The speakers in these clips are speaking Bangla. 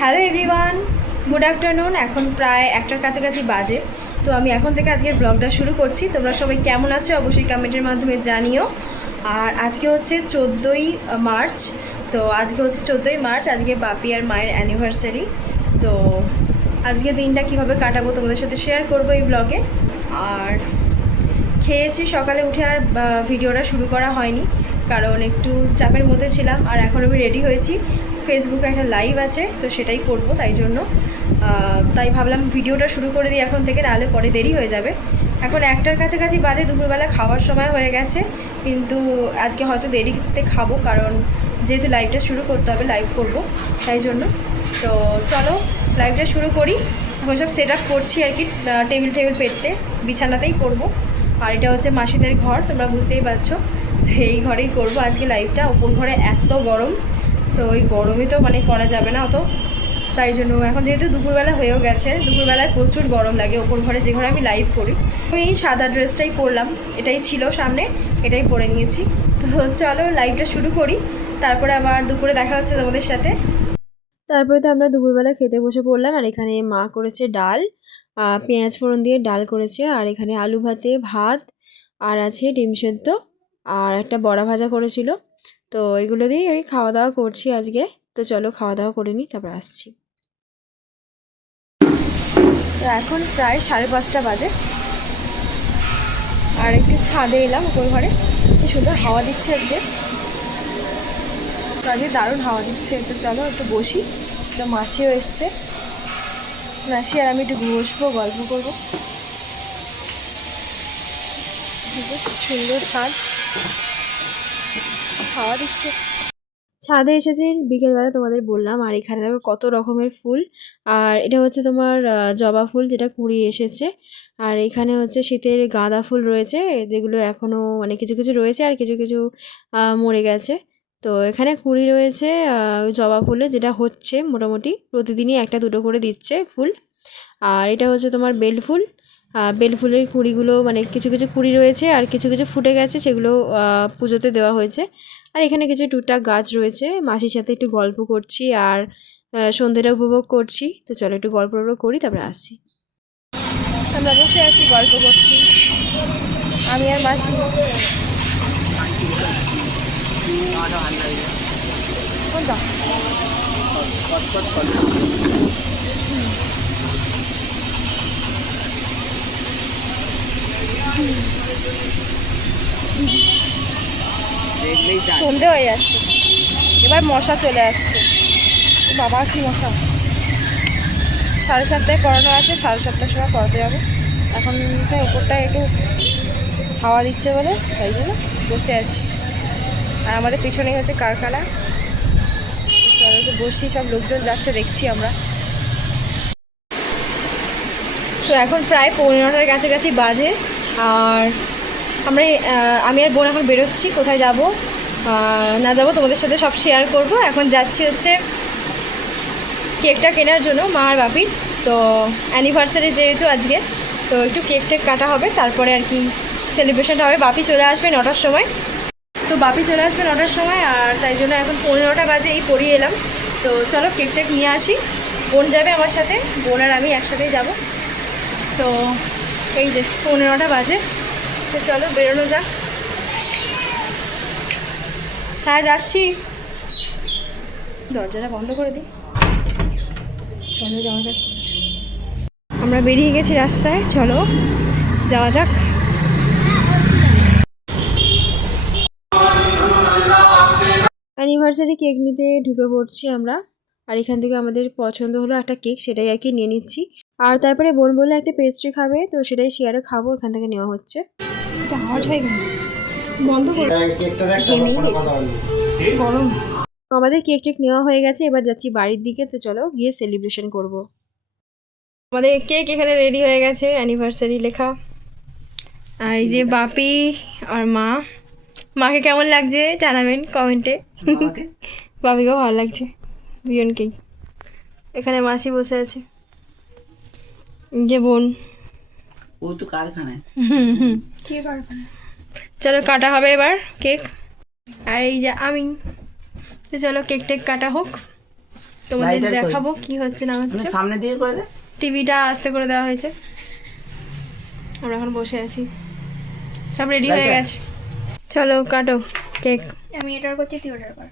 Hello everyone, good afternoon. এখন প্রায় একটার কাছাকাছি বাজে। তো আমি এখন থেকে আজকের ব্লগটা শুরু করছি। তোমরা সবাই কেমন আছো অবশ্যই কমেন্টের মাধ্যমে জানিও। আর আজকে হচ্ছে 14ই মার্চ। তো আজকে হচ্ছে 14ই মার্চ, আজকে বাপি আর মায়ের অ্যানিভার্সারি। তো আজকে দিনটা কিভাবে কাটাবো তোমাদের সাথে শেয়ার করবো এই ব্লগে। আর খেয়েছি সকালে উঠে, আর ভিডিওটা শুরু করা হয়নি কারণ একটু চাপের মধ্যে ছিলাম। আর এখন আমি রেডি হয়েছি, ফেসবুকে একটা লাইভ আছে তো সেটাই করব, তাই ভাবলাম ভিডিওটা শুরু করে দিই এখন থেকে, নাহলে পরে দেরি হয়ে যাবে। এখন একটার কাছাকাছি বাজে, দুপুরবেলা খাওয়ার সময় হয়ে গেছে, কিন্তু আজকে হয়তো দেরিতে খাবো কারণ যেহেতু লাইভটা শুরু করতে হবে, লাইভ করব তাই জন্য। তো চলো লাইভটা শুরু করি। এখন সব সেট আপ করছি আর কি, টেবিল পেতে বিছানাতেই করব। আর এটা হচ্ছে মাসিদের ঘর, তোমরা বুঝতেই পারছো। তো এই ঘরেই করব আজকে লাইভটা। ওপর ঘরে এত গরম, তো ওই গরমে তো করা যাবে না অত, তাই জন্য এখন যেহেতু দুপুরবেলা হয়েও গেছে, দুপুরবেলায় প্রচুর গরম লাগে ওপর ঘরে, যে ঘরে আমি লাইভ করি। আমি এই সাদা ড্রেসটাই পরলাম, এটাই ছিল সামনে, এটাই পরে নিয়েছি। তো চলো লাইভটা শুরু করি, তারপরে আবার দুপুরে দেখা হচ্ছে তোমাদের সাথে। তারপরে তো আমরা দুপুরবেলা খেতে বসে পড়লাম। আর এখানে মা করেছে ডাল, পেঁয়াজ ফোড়ন দিয়ে ডাল করেছে। আর এখানে আলু ভাতে ভাত, আর আছে ডিম সেদ্ধ, আর একটা বড়া ভাজা করেছিল। তো এগুলো দিয়েই আমি খাওয়া দাওয়া করছি আজকে। তো চলো খাওয়া দাওয়া করে নিই, তারপর আসছি। তো এখন প্রায় 5:30 বাজে, আর একটু ছাদে এলাম উপর ঘরে। কি সুন্দর হাওয়া দিচ্ছে আজকে, তো আজকে দারুণ হাওয়া দিচ্ছে। তো চলো একটু বসি। তো মাসিও এসছে, মাসি আর আমি একটু বসবো, গল্প করবো। সুন্দর ছাদ, হাওয়া দিচ্ছে। ছাদে এসেছি বিকেলবেলা, তোমাদের বললাম। আর এখানে দেখো কত রকমের ফুল। আর এটা হচ্ছে তোমার জবা ফুল, যেটা কুড়ি এসেছে। আর এখানে হচ্ছে শীতের গাঁদা ফুল রয়েছে, যেগুলো এখনও কিছু কিছু রয়েছে, আর কিছু কিছু মরে গেছে। তো এখানে কুড়ি রয়েছে জবা ফুলের, যেটা হচ্ছে মোটামুটি প্রতিদিনই একটা দুটো করে দিচ্ছে ফুল। আর এটা হচ্ছে তোমার বেল ফুল। বেল ফুলের কুঁড়িগুলো কিছু কিছু কুঁড়ি রয়েছে, আর কিছু কিছু ফুটে গেছে, সেগুলো পুজোতে দেওয়া হয়েছে। আর এখানে কিছু টুকটাক গাছ রয়েছে। মাসির সাথে একটু গল্প করছি, আর সন্ধ্যেটা উপভোগ করছি। তো চলো একটু গল্প করি, তারপরে আসছি। আমরা বসে আছি, গল্প করছি আমি আর মাসি। কোনটা? সন্ধে হয়ে যাচ্ছে, এবার মশা চলে আসছে। বাবা কি মশা! 7:30টায় পড়ানো আছে, 7:30টার সময় পড়াতে যাবো। এখন ওপরটায় একটু হাওয়া দিচ্ছে বলে তাই জন্য বসে আছি। আর আমাদের পিছনেই হচ্ছে কারখানা। চলো একটু বসি, সব লোকজন যাচ্ছে দেখছি আমরা। তো এখন প্রায় 9:15টার কাছাকাছি বাজে। আর আমি আর বোন এখন বেরোচ্ছি, কোথায় যাব না যাবো তোমাদের সাথে সব শেয়ার করব। এখন যাচ্ছি হচ্ছে কেকটা কেনার জন্য, মা আর বাপির। তো অ্যানিভার্সারি যেহেতু আজকে, তো একটু কেক টেক কাটা হবে, তারপরে আর কি সেলিব্রেশনটা হবে। বাপি চলে আসবে 9টার সময়। তো বাপি চলে আসবে 9টার সময়, আর তাই জন্য এখন 15টা বাজে, এই পড়িয়ে এলাম। তো চলো কেক টেক নিয়ে আসি। বোন যাবে আমার সাথে, বোন আর আমি একসাথেই যাব। তো এই যে 15টা বাজে, তো চলো বেরোনো যাক। হ্যাঁ যাচ্ছি, দরজাটা বন্ধ করে দিই। চলো যাওয়া যাক। আমরা বেরিয়ে গেছি রাস্তায়, চলো যাওয়া যাক। অ্যানিভার্সারি কেক নিতে ঢুকে পড়ছি আমরা। আর এখান থেকে আমাদের পছন্দ হলো একটা কেক, সেটাই আর কি নিয়ে নিচ্ছি। আর তারপরে বোন বললে একটা পেস্ট্রি খাবে, তো সেটাই শেয়ারে খাবো, এখান থেকে নেওয়া হচ্ছে। এটা আওয়াজ হয় কেন? বন্ধ করে গরম। তো আমাদের কেক টেক নেওয়া হয়ে গেছে, এবার যাচ্ছি বাড়ির দিকে। তো চলো গিয়ে সেলিব্রেশন করব। আমাদের কেক এখানে রেডি হয়ে গেছে, অ্যানিভার্সারি লেখা। আর এই যে বাপি আর মা। মাকে কেমন লাগছে জানাবেন কমেন্টে। বাপিকেও ভালো লাগছে, দুজনকেই। এখানে মাসি বসে আছে, যে বোন। ও তো কারখানায়। কি কারখানা? চলো কাটা হবে এবার কেক। আর এই যে আমি। তো চলো কেক টেক কাটা হোক। তোমাদের Lighter কই? দেখাবো কি হচ্ছে না মানে হচ্ছে। সামনে দিকে করে দে। টিভিটা আস্তে করে দেওয়া হয়েছে, আমরা এখন বসে আছি, সব রেডি হয়ে Lighter? গেছে। চলো কাটো কেক, আমি এটার করছি, তুই ওটার কর।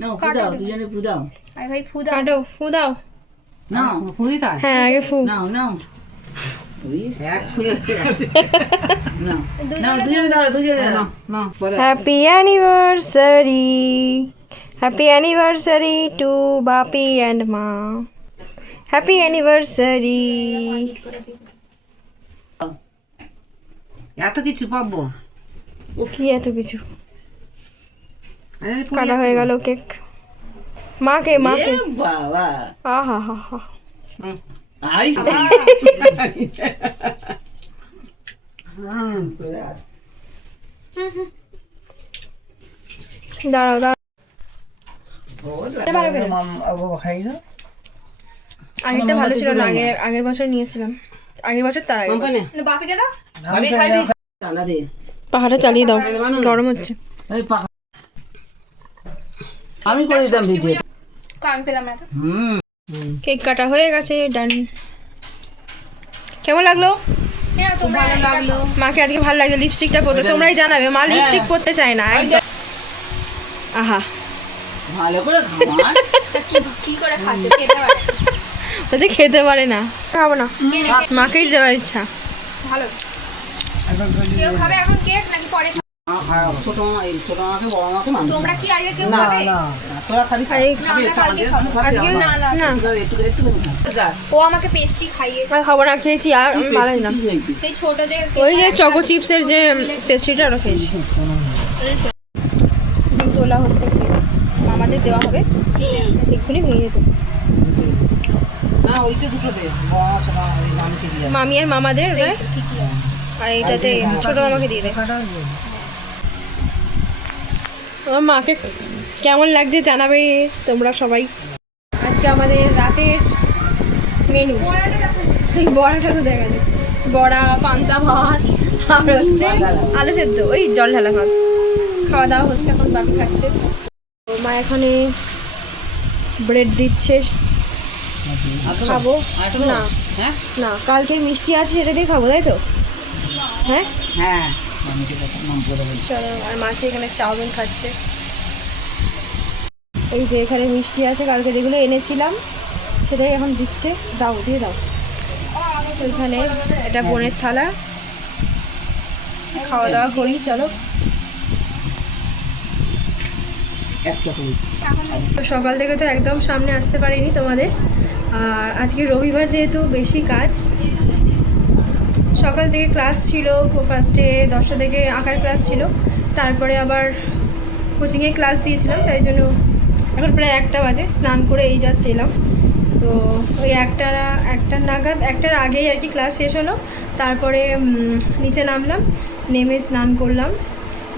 নাও ফুদাও, দুজনে ফুদাও। আরে ভাই ফু দাও। কাটো, ফু দাও। নাও হ্যাঁ আগে ফু। নাও নাও। নাও নাও, দুজনে দাও, দুজনে দাও। Happy anniversary, happy anniversary two Bapi and মা, হ্যাপি অ্যানিভার্সারি। এত কিছু পাবো? কি এত কিছু? কাটা হয়ে গেল কেক, মাকে মাকে। এ বাবা, আহা হা হা। আইস। দাঁড়াও দাঁড়াও, আগেরটা ভালো ছিল না, আগের বছর নিয়েছিলাম, আগের বছর তার আগে বছর। বাপিকে দাও। চালা দে। পাহাড়ে চালিয়ে দাও, গরম হচ্ছে। এই পাখা আমি করে দিতাম ভিডিও। আমি পেলাম না তো। কেক কাটা হয়ে গেছে, ডান। কেমন লাগলো? হ্যাঁ তোমরা লাগলো। মাকে আজকে ভালো লাগছে, লিপস্টিকটা পরতে। তোমরাই জানাবে, মা লিপস্টিক পরতে চায় না একদম। আহা, ভালো করে খাওয়া। কি করে খাচ্ছে, খেতে পারে? বলছে খেতে পারে না, খাবো না, মাকেই দেওয়ার ইচ্ছা। ভালো। কেউ খাবে এখন কেক নাকি পরে খাবে? ছোট মাকে বড় মাকে তোমরা কি আগে কেউ না খাবে? না, তোরা খাবি আরে, না, আমরা কালকে খাবো। আজকে না না না, একটু একটু খা। ও আমাকে পেস্ট্রি খাইয়েছে, আর খাবো না, খেয়েছি আর আমি ভালো না। সেই ছোটদের ওই যে চকো চিপসের যে পেস্ট্রিটা ওটা খেয়েছি। তোলা হচ্ছে কেক, আমাদের দেওয়া হবে, এক্ষুনি ভেঙে যেত। না ওইতে দুটো দে, বড় মা ছোট মা ওই মামিকে দিয়ে। মামি আর মামাদের ওটা, আর এইটাতে ছোট মামাকে দিয়ে দেয়। আমার মাকে কেমন লাগছে জানাবে তোমরা সবাই। আজকে আমাদের রাতের মেনু, এই বড়াটাও দেখা যায়, বড়া, পান্তা ভাত আর হচ্ছে আলু সেদ্ধ, ওই জল ঢালা ভাত। খাওয়া দাওয়া হচ্ছে, এখন বাপি খাচ্ছে। ওর মা এখানে ব্রেড দিচ্ছে, খাবো না হ্যাঁ না, কালকে মিষ্টি আছে সেটা দিয়ে খাবো, তাই তো? হ্যাঁ হ্যাঁ চলো। আর মাসি এখানে চাউমিন খাচ্ছে। এই যে এখানে মিষ্টি আছে, কালকে যেগুলো এনেছিলাম সেটাই এখন দিচ্ছে, দাও দিয়ে দাও। ওইখানে এটা বোনের থালা, খাওয়া দাওয়া করি চলো। একটা করে তো সকাল থেকে তো একদম সামনে আসতে পারিনি তোমাদের, আর আজকে রবিবার যেহেতু বেশি কাজ। সকাল থেকে ক্লাস ছিল, ফার্স্টে 10টা থেকে আঁকার ক্লাস ছিল, তারপরে আবার কোচিংয়ে ক্লাস দিয়েছিলাম, তাই জন্য এখন প্রায় 1টা বাজে। স্নান করে এই জাস্ট এলাম, তো ওই একটার নাগাদ, 1টার আগেই আর কি ক্লাস শেষ হলো। তারপরে নিচে নামলাম, নেমে স্নান করলাম,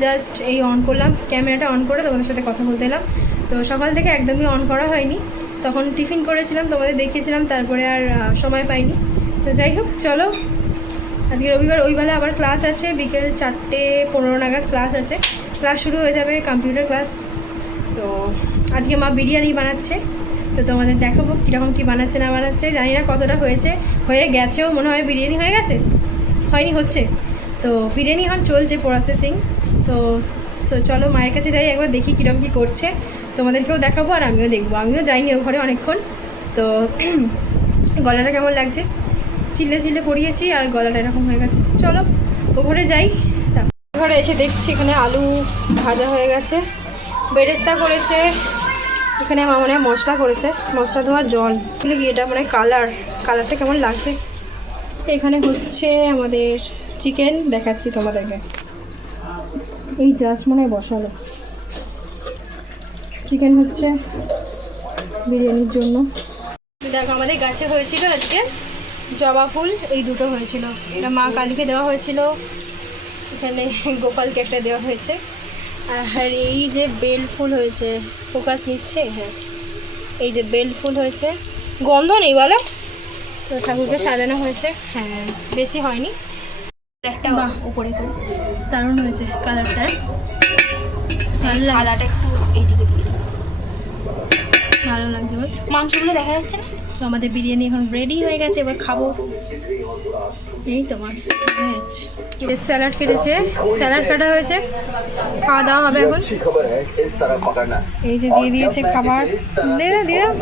জাস্ট এই অন করলাম ক্যামেরাটা, অন করে তোমাদের সাথে কথা বলতে এলাম। তো সকাল থেকে একদমই অন করা হয়নি, তখন টিফিন করেছিলাম, তোমাদের দেখিয়েছিলাম, তারপরে আর সময় পাইনি। তো যাই হোক চলো, আজকে রবিবার, ওইবেলা আবার ক্লাস আছে, বিকেল 4:15 নাগাদ ক্লাস আছে, ক্লাস শুরু হয়ে যাবে, কম্পিউটার ক্লাস। তো আজকে মা বিরিয়ানি বানাচ্ছে, তো তোমাদের দেখাবো কীরকম কী বানাচ্ছে না বানাচ্ছে, জানি না কতটা হয়েছে, হয়ে গেছেও মনে হয়, বিরিয়ানি হয়ে গেছে, হয়নি হচ্ছে। তো বিরিয়ানি এখন চলছে প্রসেসিং। তো তো চলো মায়ের কাছে যাই, একবার দেখি কীরকম কী করছে, তোমাদেরকেও দেখাবো আর আমিও দেখবো। আমিও যাইনি ও ঘরে অনেকক্ষণ, তো গলাটা কেমন লাগছে, চিল্লে চিল্লে পড়িয়েছি আর গলাটা এরকম হয়ে গেছে। চলো ও ঘরে যাই। ঘরে এসে দেখছি এখানে আলু ভাজা হয়ে গেছে, বেরেস্তা করেছে, এখানে আমার মনে হয় মশলা করেছে, মশলা দেওয়ার জল, এগুলো কি এটা মানে কালারটা কেমন লাগছে। এখানে হচ্ছে আমাদের চিকেন, দেখাচ্ছি তোমাদেরকে, এই জাস্ট মনে হয় বসালো চিকেন হচ্ছে বিরিয়ানির জন্য। দেখো আমাদের গাছে হয়েছিল আজকে জবা ফুল, এই দুটো হয়েছিল, এটা মা কালীকে দেওয়া হয়েছিল, এখানে গোপালকে একটা দেওয়া হয়েছে। আর এই যে বেল ফুল হয়েছে, ফোকাস নিচ্ছে, হ্যাঁ এই যে বেল ফুল হয়েছে, গন্ধ নেই বলো, তো ঠাকুরকে সাজানো হয়েছে, হ্যাঁ বেশি হয়নি, একটা উপরে করে দারুণ হয়েছে কালারটা, ভালো লাগছে, ভালো লাগছে। মাংসগুলো দেখা যাচ্ছে না। তো আমাদের বিরিয়ানি এখন রেডি হয়ে গেছে, এবার খাবো। এই তোমার স্যালাড কেটেছে, স্যালাড কাটা হয়েছে, খাওয়া দাওয়া হবে এখন। এই যে দিয়ে দিয়েছে খাবার, দিয়ে দাও।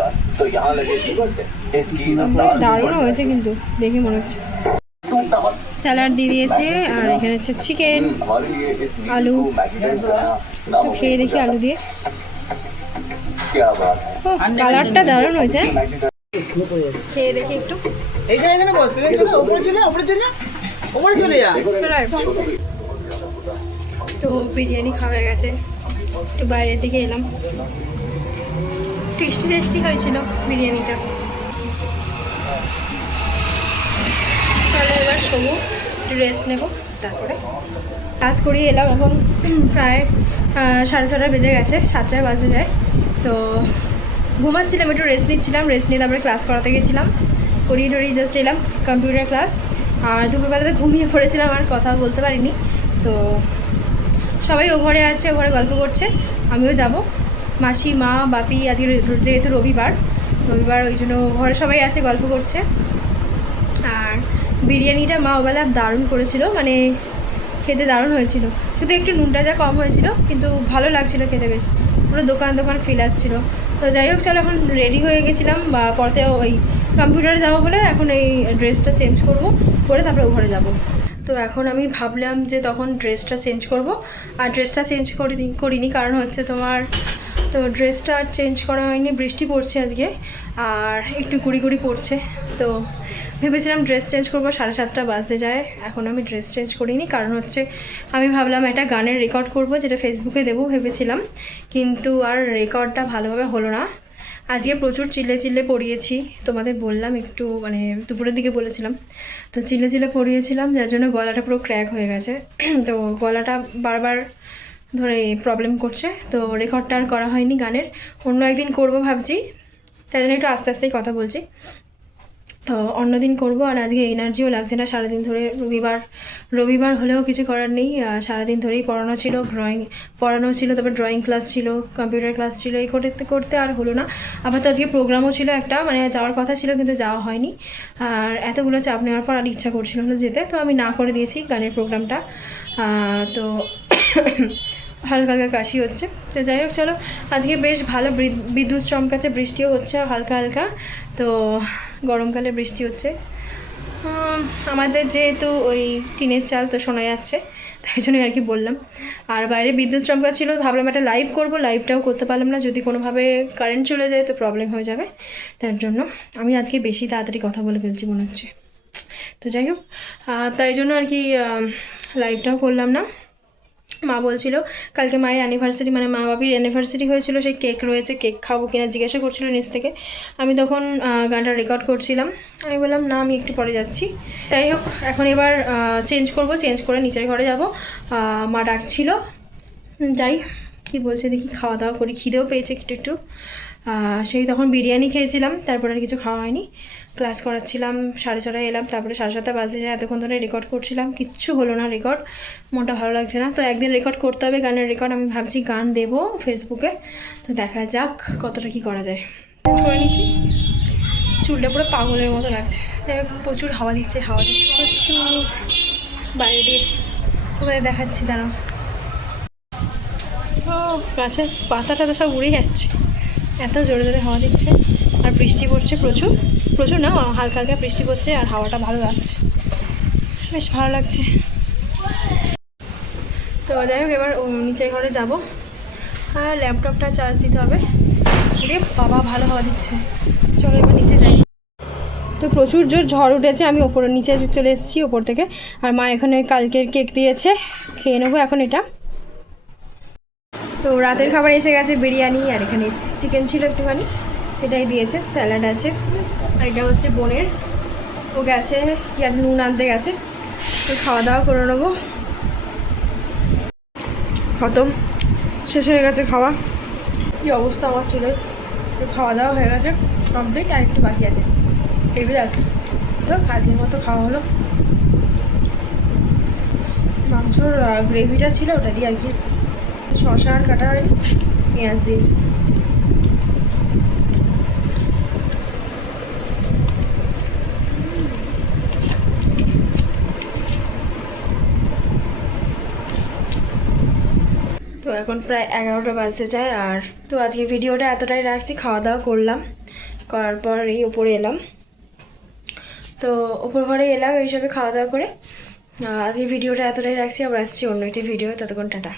দারুণ হয়েছে কিন্তু, দেখে মনে হচ্ছে। স্যালাড দিয়ে দিয়েছে, আর এখানে হচ্ছে চিকেন, আলু। খেয়ে দেখি আলু দিয়ে। কালারটা দারুণ হয়েছে, খেয়ে দেখি একটু। এখানে বস, চলে উপরে চলে যা। তো বিরিয়ানি খাওয়া হয়ে গেছে, একটু বাইরের দিকে এলাম। টেস্টি হয়েছিল বিরিয়ানিটা। তাহলে এবার শোবো, একটু রেস্ট নেবো, তারপরে কাজ করিয়ে এলাম। এখন প্রায় 6:30 বেজে গেছে, 7টায় বাজে যায়। তো ঘুমাচ্ছিলাম, একটু রেস্ট নিচ্ছিলাম, রেস্ট নিয়ে তারপরে ক্লাস করাতে গেছিলাম। করিয়ে টরিয়ে জাস্ট এলাম, কম্পিউটার ক্লাস। আর দুপুরবেলাতে ঘুমিয়ে পড়েছিলাম, আর কথা বলতে পারিনি। তো সবাই ও ঘরে আছে, ও ঘরে গল্প করছে, আমিও যাব। মাসি, মা, বাপি, আজকে যেহেতু রবিবার ওই জন্য ঘরে সবাই আছে, গল্প করছে। আর বিরিয়ানিটা মা ওবেলা দারুণ করেছিল, মানে খেতে দারুণ হয়েছিল, শুধু একটু নুনটা যা কম হয়েছিল, কিন্তু ভালো লাগছিল খেতে, বেশ পুরো দোকান ফিল আসছিলো। তো যাই হোক, চলো এখন রেডি হয়ে গেছিলাম, বা পরতে ওই কম্পিউটারে যাবো বলে এখন এই ড্রেসটা চেঞ্জ করে তারপরে ও ঘরে যাবো। তো এখন আমি ভাবলাম যে তখন ড্রেসটা চেঞ্জ করব, আর ড্রেসটা চেঞ্জ করিনি, কারণ হচ্ছে তোমার, তো ড্রেসটা আর চেঞ্জ করা হয়নি, বৃষ্টি পড়ছে আজকে, আর একটু গুড়ি পড়ছে। তো ভেবেছিলাম ড্রেস চেঞ্জ করবো, 7:30 বাজতে যায়, এখন আমি ড্রেস চেঞ্জ করিনি, কারণ হচ্ছে আমি ভাবলাম একটা গানের রেকর্ড করব, যেটা ফেসবুকে দেবো ভেবেছিলাম, কিন্তু আর রেকর্ডটা ভালোভাবে হলো না। আজকে প্রচুর চিল্লে পড়িয়েছি, তোমাদের বললাম একটু, মানে দুপুরের দিকে বলেছিলাম, তো চিল্লে পড়িয়েছিলাম, যার জন্য গলাটা পুরো ক্র্যাক হয়ে গেছে। তো গলাটা বারবার ধরে প্রবলেম করছে, তো রেকর্ডটা আর করা হয়নি গানের, অন্য একদিন করব ভাবছি, তাই জন্য একটু আস্তেই কথা বলছি। তো অন্যদিন করব, আর আজকে এনার্জিও লাগছে না, সারাদিন ধরে রবিবার হলেও কিছু করার নেই, সারাদিন ধরেই পড়ানো ছিল, তারপর ড্রয়িং ক্লাস ছিল, কম্পিউটার ক্লাস ছিল, এই করতে আর হলো না। আবার তো আজকে প্রোগ্রামও ছিল একটা, মানে যাওয়ার কথা ছিল কিন্তু যাওয়া হয়নি, আর এতগুলো চাপ নেওয়ার পর আর ইচ্ছা করছিল না যেতে, তো আমি না করে দিয়েছি গানের প্রোগ্রামটা। তো হালকা কাশি হচ্ছে। তো যাই হোক, চলো, আজকে বেশ ভালো বিদ্যুৎ চমকাচ্ছে, বৃষ্টিও হচ্ছে হালকা, তো গরমকালে বৃষ্টি হচ্ছে। আমাদের যেহেতু ওই টিনের চাল, তো শোনা যাচ্ছে, তাই জন্যই আর কি বললাম। আর বাইরে বিদ্যুৎ চমকাচ্ছিল, ভাবলাম একটা লাইভ করব, লাইভটাও করতে পারলাম না, যদি কোনোভাবে কারেন্ট চলে যায় তো প্রবলেম হয়ে যাবে, তার জন্য আমি আজকে বেশি তাড়াতাড়ি কথা বলে ফেলছি মনে হচ্ছে। তো যাই হোক, তাই জন্য আর কি লাইভটাও করলাম না। মা বলছিল কালকে মায়ের অ্যানিভার্সারি, মানে মা বাপির অ্যানিভার্সারি হয়েছিল, সেই কেক রয়েছে, কেক খাবো কিনা জিজ্ঞাসা করছিল নিচ থেকে। আমি তখন গানটা রেকর্ড করছিলাম, আমি বললাম না, আমি একটু পরে যাচ্ছি। যাই হোক, এখন এবার চেঞ্জ করে নিচের ঘরে যাব, মা ডাকছিল, যাই কি বলছে দেখি, খাওয়া দাওয়া করি, খিদেও পেয়েছে একটু। সেই তখন বিরিয়ানি খেয়েছিলাম, তারপর আর কিছু খাওয়া হয়নি, ক্লাস করাচ্ছিলাম, 6:30 এলাম, তারপরে 7:30 বাজে যায়, এতক্ষণ ধরে রেকর্ড করছিলাম, কিচ্ছু হলো না রেকর্ড, মনটা ভালো লাগছে না। তো একদিন রেকর্ড করতে হবে, গানের রেকর্ড, আমি ভাবছি গান দেবো ফেসবুকে, তো দেখা যাক কতটা কি করা যায়। করে নিচ্ছি, চুলটা পুরো পাগলের মতো লাগছে, যাই হোক, প্রচুর হাওয়া দিচ্ছে প্রচুর, বাইরে দিয়ে তোমাদের দেখাচ্ছি, দাঁড়াও। ও গাছের পাতাটা তো সব উড়ে যাচ্ছে, এত জোরে হাওয়া দিচ্ছে, আর বৃষ্টি পড়ছে প্রচুর না, হালকা বৃষ্টি পড়ছে, আর হাওয়াটা ভালো লাগছে, বেশ ভালো লাগছে। তো যাই হোক, এবার নিচের ঘরে যাব, আর ল্যাপটপটা চার্জ দিতে হবে। বাবা ভালো হাওয়া দিচ্ছে, চলো এবার নিচে যাই। তো প্রচুর জোর ঝড় উঠেছে, আমি নিচে চলে এসেছি ওপর থেকে, আর মা এখানে কালকের কেক দিয়েছে, খেয়ে নেবো এখন এটা। তো রাতের খাবার এসে গেছে, বিরিয়ানি, আর এখানে চিকেন ছিল একটুখানি, সেটাই দিয়েছে, স্যালাড আছে, আর এটা হচ্ছে বোনের, ও গেছে কি আর নুন আনতে গেছে, তো খাওয়া দাওয়া করে নেবো। খতম, শেষ হয়ে গেছে খাওয়া, কী অবস্থা আমার চুলের। তো খাওয়া দাওয়া হয়ে গেছে কমপ্লিট, আর একটু বাকি আছে টেবিল আর কি। তো আজকের মতো খাওয়া হলো, মাংসর গ্রেভিটা ছিল ওটা দিয়ে আর কি, শসা আর কাটা হয়নি, পেঁয়াজ দিয়ে। এখন প্রায় 11টা বাজতে যায়। আর তো আজকে ভিডিওটা এতটাই রাখছি, খাওয়া দাওয়া করলাম, করার পর এই উপরে এলাম। তো উপর ঘরে এলাম এইসবে খাওয়া দাওয়া করে। আজকে ভিডিওটা এতটাই রাখছি, আবার আসছি অন্য একটি ভিডিও। ততক্ষণ টাটা।